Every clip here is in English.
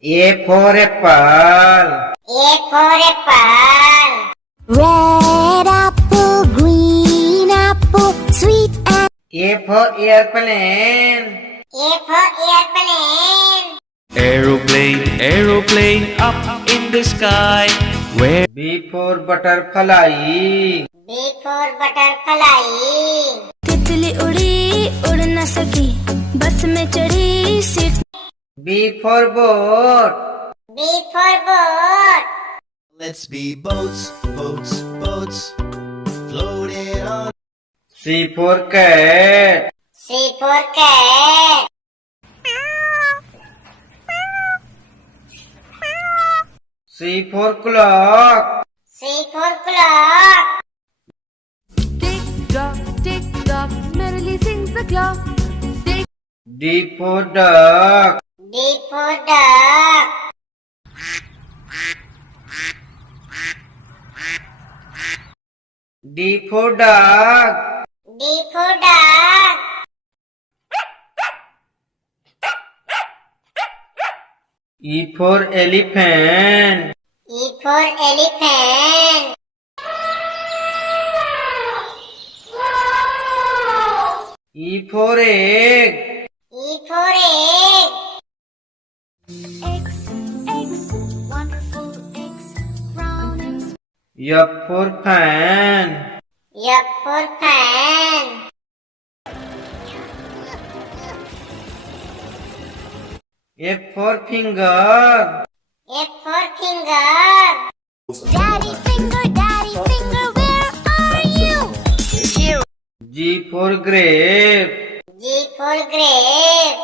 A for apple. A for apple. Red apple, green apple, sweet apple. A for airplane. A for airplane. Aeroplane, aeroplane up in the sky. Where? B for butterfly. B for butterfly. तितली उड़ी उड़ न सकी बस में चढ़ी seat B for boat. B for boat. Let's be boats, boats, boats, floating on. C for cat. C for cat. C for clock. C for clock. Tick tock, merrily sings the clock. Tick D for duck. D for duck. D for dog. D for dog. E for elephant. E for elephant. E for egg. E for egg. Eggs, eggs, wonderful eggs, brown and F for fan. F for fan. F for finger. F for finger. Daddy finger, where are you? G for grape. G for grape.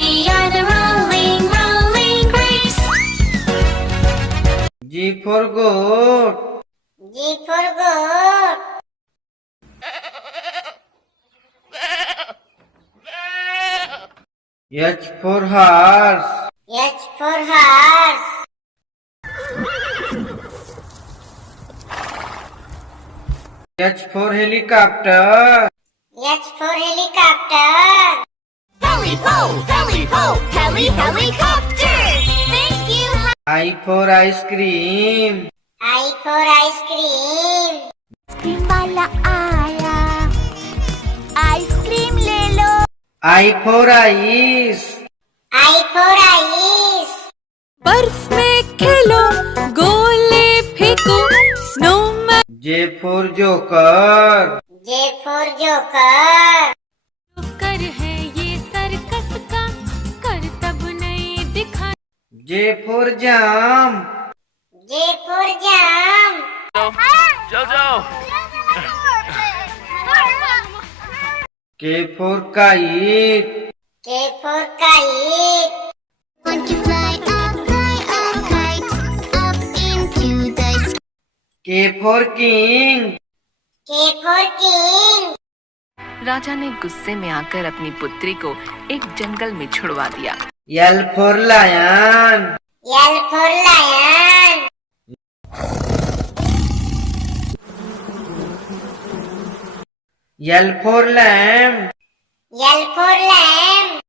We are the rolling, rolling grapes. G for goat. G for goat. H for horse. H for horse. H for helicopter. H for helicopter. Helicopter. Thank you. I for ice cream. I for ice cream. Ice cream वाला आया ice cream ले लो I for ice. I for ice. बर्फ में खेलो, गोले फेंको, snowman J for joker. J for joker. कर है ये सर्कस का, कर तब नहीं दिखा. J for jam. J for jam. K for kite. K for kite. Want to fly a kite up into the sky. K for king. K for king. राजा ने गुस्से में आकर अपनी पुत्री को एक जंगल में छुड़वा दिया. L for lion. L for lion. L for lamb. L for lamb.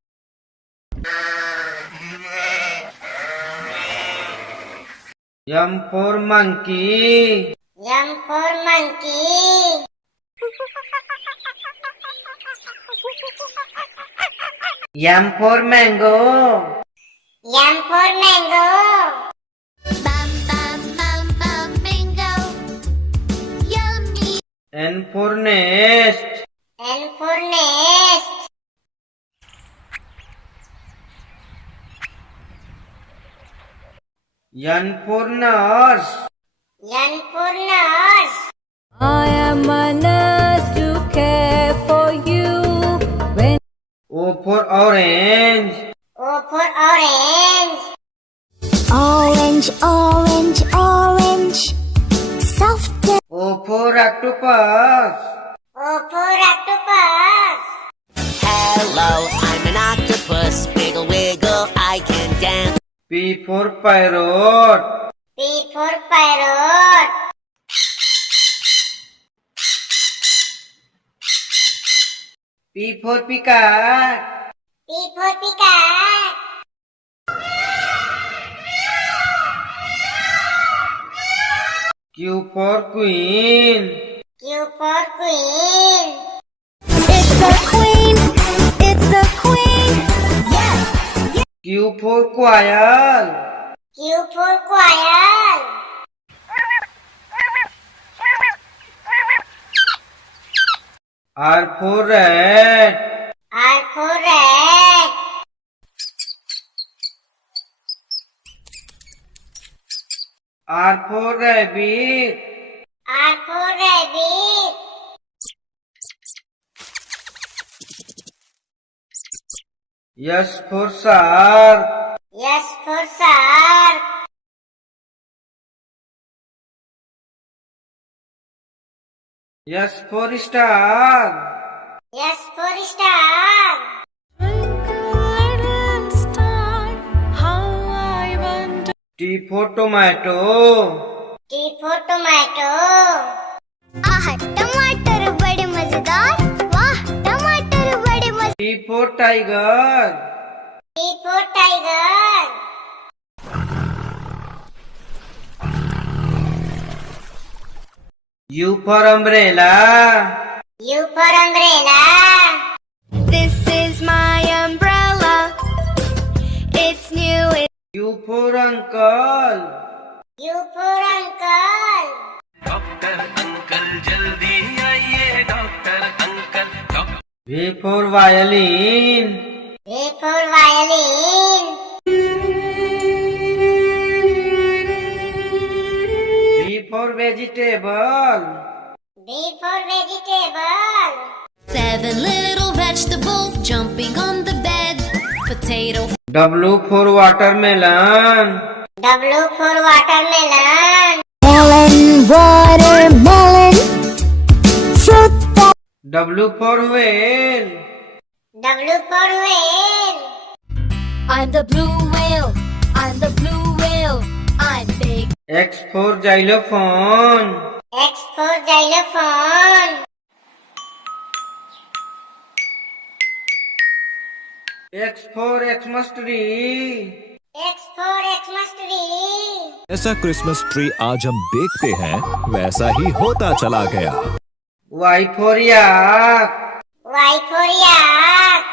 M for monkey. M for monkey. M for mango. M for mango. Bam bam bam bam bingo. Yummy. N for nest. N for nest. N for nurse. N for nurse. I am a nurse to care for you. When O for orange. O for orange. Orange, orange, orange. Soft. O for octopus. O for octopus. Hello, I'm an octopus. Wiggle, wiggle, I can dance. P for parrot. P for parrot. P for peacock. P for peacock. Q for queen. Q for queen. It's a queen. It's a queen. Yes. Q for quail. Q for quail. R for rat. R for rat. R for rabbit. R for rabbit. S for shark. S for shark. S for star. S for star. T for tomato. T for tomato. आह टमाटर बड़े मजेदार वाह टमाटर बड़े मजेदार T for tiger. T for tiger. U for umbrella. U for umbrella. This is my umbrella. It's new. U for uncle. U for uncle. V for violin. V for violin. V for vegetable. V for vegetable. 7 little vegetables jumping on the bed. Potato. W for watermelon. W for watermelon. Melon, watermelon. Fruit. W for whale. W for whale. I'm the blue whale. I'm the blue whale. I'm big. X for xylophone. X for xylophone. X for Xmas tree. X for Xmas tree. जैसा Christmas tree आज हम देखते हैं वैसा ही होता चला गया। Y for yak. Y for yak.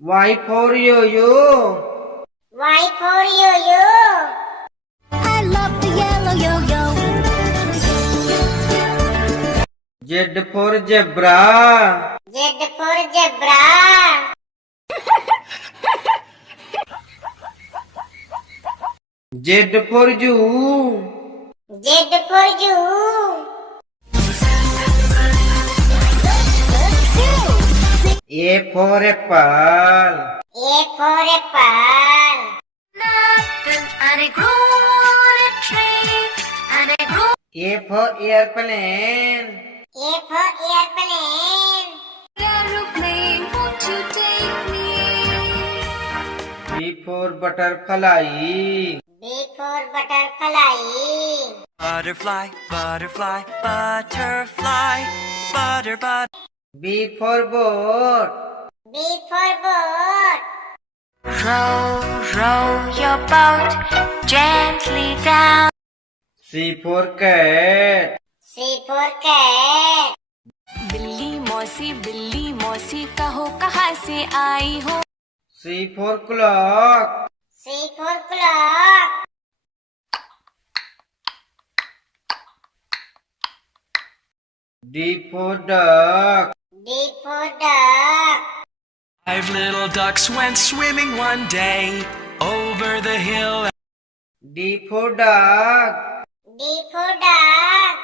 Y for yo-yo. Y for yo-yo. I love the yellow yo-yo. Z for zebra. Z for zebra. Z for zoo. Z for zoo. A for apple. A for apple. And I grew on a tree. And I grew. A for airplane. A for airplane. Aeroplane, won't you take me? B for butterfly. B for butterfly. Butterfly, butterfly, butterfly, butter, butter. B for boat. B for boat. Row, row your boat gently down. C for cat. C for cat. बिल्ली मौसी कहो कहाँ से आई हो। C for clock. C for clock. D for duck. D for duck. 5 little ducks went swimming one day over the hill. D for dog. D for dog.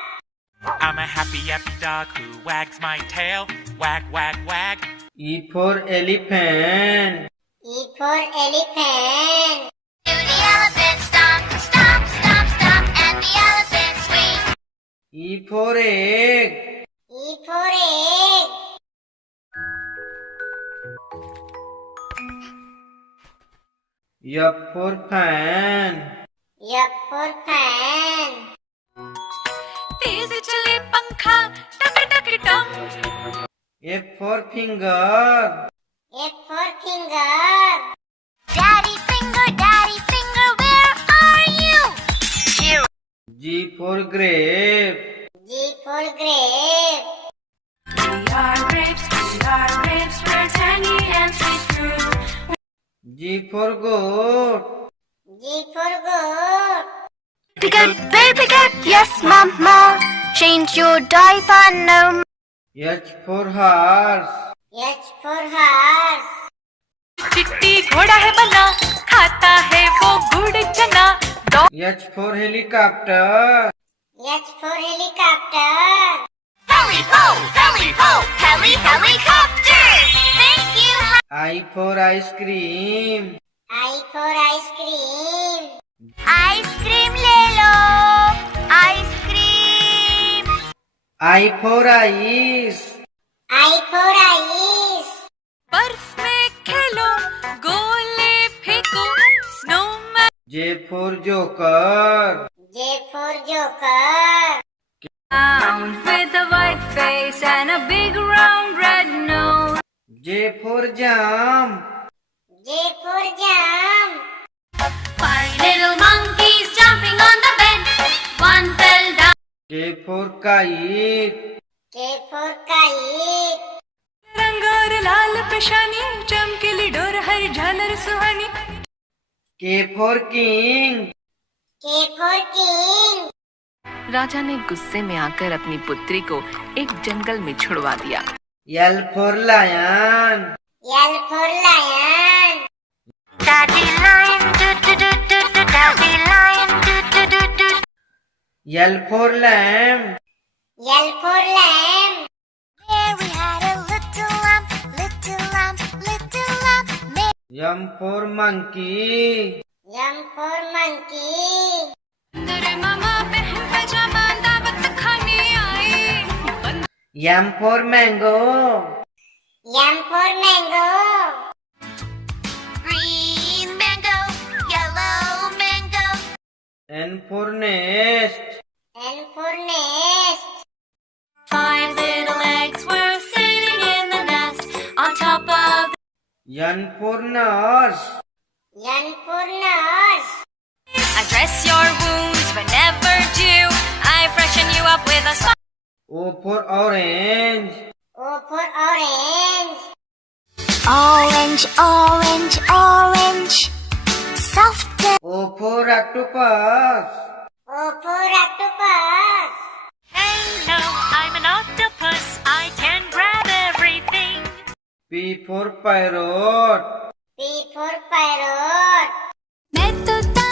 I'm a happy dog who wags my tail. Wag, wag, wag. E for elephant. E for elephant. Do the elephant stomp, stomp, stomp, stomp, and the elephant swing. E for egg. E for egg. F for fan. F for fan. तेज चले पंखा टक टक टम। F for finger. F for finger. Daddy finger G for grape. G for grape. We are grapes, we're tangy and sweet fruit. G for goat. G for goat. Pickup, baby pickup, yes, mama. Change your diaper, no. H for horse. H for horse. चिट्टी घोड़ा है बना, खाता है वो गुड़ चना। H for helicopter. H for helicopter. Heli ho, helicopter. Thank you. I for ice cream. I for ice cream. Ice cream ले लो, ice cream. I for ice. I for ice. बर्फ में खेलो, गोले फेंको, snowman. J for joker. J for joker. With a white face and a big round red nose. J for jump. J for jump. Five little monkeys jumping on the bed. One fell down. K for kite. K for kite. रंग और लाल पेशानी, चमकीली door हर झालर सुहानी। K for king. K for king. राजा ने गुस्से में आकर अपनी पुत्री को एक जंगल में छुड़वा दिया। L for lion. L for lion. Daddy lion, do do do do do. Daddy lion, do do do do. L for lamb. L for lamb. There we had a little lamb, little lamb, little lamb. M for monkey. M for monkey. तेरे मामा बहन पैजामा दावत खाने आई। M for mango. M for mango. Green mango, yellow mango. N for nest. N for nest. Five little eggs were sitting in the nest on top of. N for nurse. N for nurse. I dress your wounds whenever due. I freshen you up with a spa. O for orange. O for orange. Orange, orange, orange. Soft. O for octopus. O for octopus. Hello, I'm an octopus. I can grab everything. P for parrot. P for parrot. मैं तोता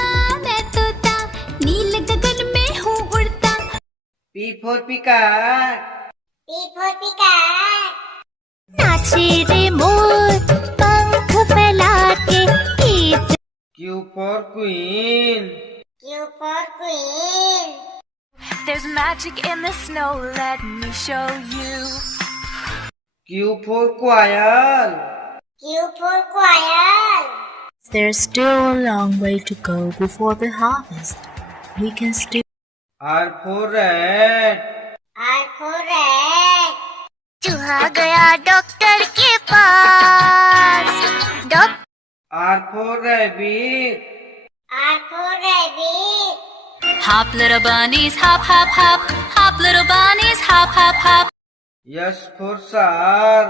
नील गगन में हूँ उड़ता। P for peacock. P for peacock. नाचे रे मोर पंख फैला के गीत। Q for queen. Q for queen. There's magic in the snow, let me show you. Q for quail. Q for quail. There's still a long way to go before the harvest. We can still. R for rat. R for rat. चूहा गया doctor के पास। Doctor R for rabbit. R for rabbit. Hop little bunnies, hop hop hop. Hop little bunnies, hop hop hop. S for shark.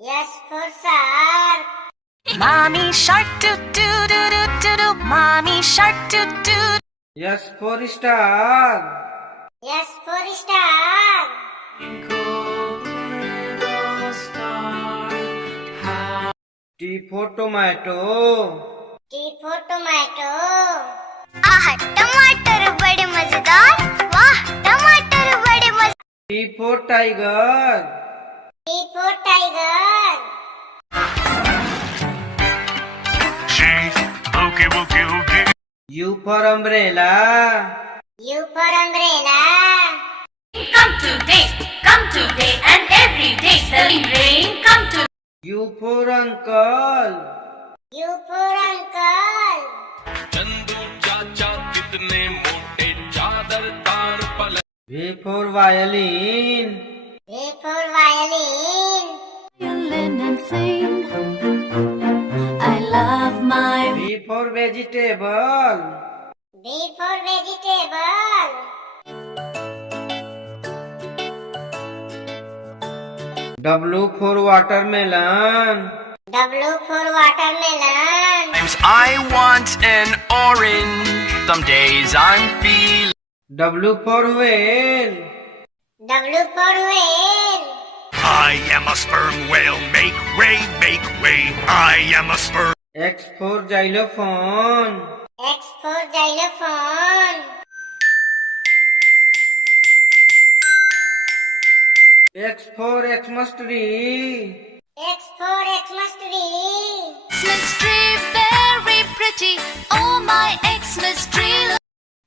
S for shark. Mommy shark do do do do do do. Mommy shark do do. S for star. S for star. T for tomato. T for tomato. आह टमाटर बड़े मजेदार। वाह टमाटर बड़े मजेदार। T for tiger. T for tiger. U for umbrella. U for umbrella. Come today, and every day the rain come to. U for uncle. U for uncle. V for violin. V for violin. Violin and sing. I love my. V for vegetable. V for vegetable. W for watermelon. W for watermelon. Sometimes I want an orange. Some days I'm feeling. W for whale. W for whale. I am a sperm whale. Make way, make way. I am a sperm. X for xylophone. X for xylophone. X for Xmas tree. X for Xmas tree. Xmas tree, very pretty. Oh, my Xmas tree.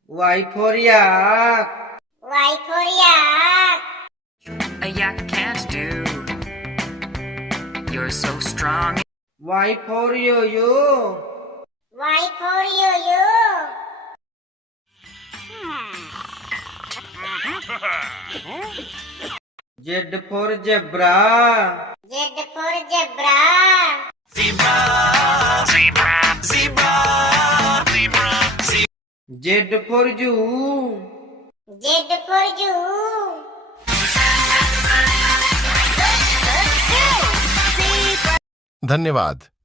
Y for yak. Y for yak. A yak can't do. You're so strong. Y for yo-yo. Y for yo-yo. Z for zebra. Z for zebra. Zebra, zebra, zebra, zebra, zebra. Z for zoo. Z for zoo. धन्यवाद।